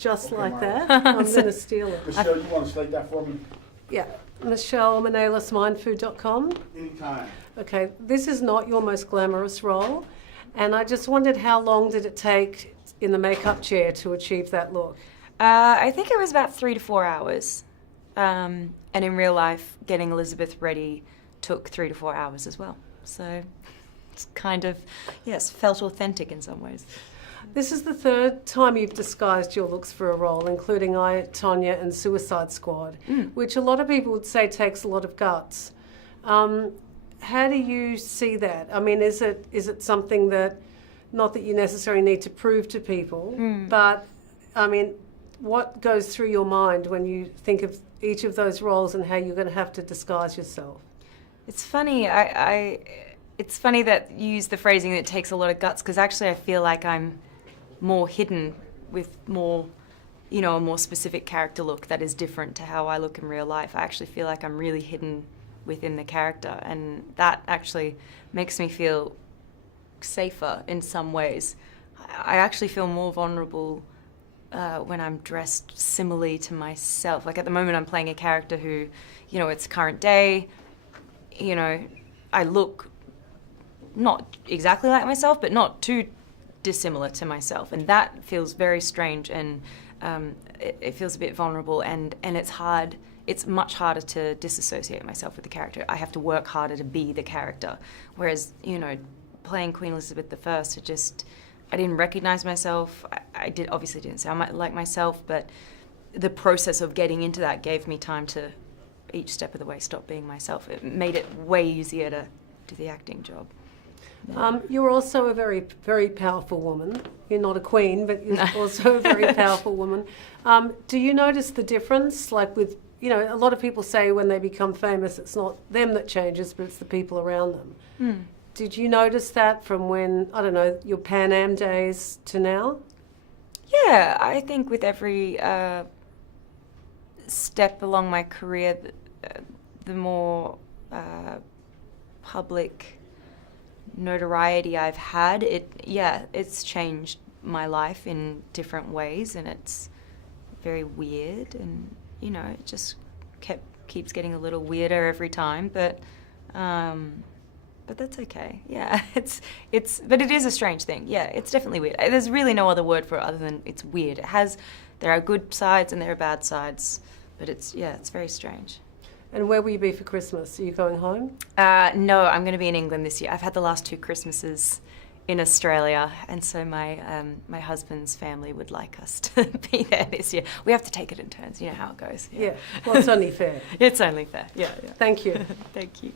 just Okay, like Margo. that. I'm going to steal it. Michelle, you want to slate that for me? Yeah. Michelle, MinelisMindfood.com. Anytime. Okay, this is not your most glamorous role, and I just wondered how long did it take in the makeup chair to achieve that look? I think it was about 3 to 4 hours. And in real life, getting Elizabeth ready took 3 to 4 hours as well. So it's kind of, yes, felt authentic in some ways. This is the third time you've disguised your looks for a role, including I, Tonya and Suicide Squad, which a lot of people would say takes a lot of guts. How do you see that? I mean, is it something that, not that you necessarily need to prove to people, but, I mean, what goes through your mind when you think of each of those roles and how you're going to have to disguise yourself? It's funny, it's funny that you use the phrasing that it takes a lot of guts, because actually I feel like I'm more hidden with more, you know, a more specific character look that is different to how I look in real life. I actually feel like I'm really hidden within the character, and that actually makes me feel safer in some ways. I actually feel more vulnerable when I'm dressed similarly to myself. Like at the moment I'm playing a character who, you know, it's current day, you know, I look not exactly like myself, but not too dissimilar to myself, and that feels very strange, and it feels a bit vulnerable, and it's hard. It's much harder to disassociate myself with the character. I have to work harder to be the character, whereas, you know, playing Queen Elizabeth I, I didn't recognize myself. I obviously didn't sound like myself, but the process of getting into that gave me time to, each step of the way, stop being myself. It made it way easier to do the acting job. You're also a very, very powerful woman. You're not a queen, but you're also a very powerful woman. Do you notice the difference? Like with, you know, a lot of people say when they become famous, it's not them that changes, but it's the people around them. Did you notice that from when, I don't know, your Pan Am days to now? Yeah, I think with every step along my career, the more public notoriety I've had, it's changed my life in different ways, and it's very weird, and, you know, it just keeps getting a little weirder every time, but that's okay. Yeah, but it is a strange thing. Yeah, it's definitely weird. There's really no other word for it other than it's weird. There are good sides and there are bad sides, but it's very strange. And where will you be for Christmas? Are you going home? No, I'm going to be in England this year. I've had the last 2 Christmases in Australia, and so my husband's family would like us to be there this year. We have to take it in turns. You know how it goes. Yeah. Well, it's only fair. It's only fair. Yeah. Thank you. Thank you.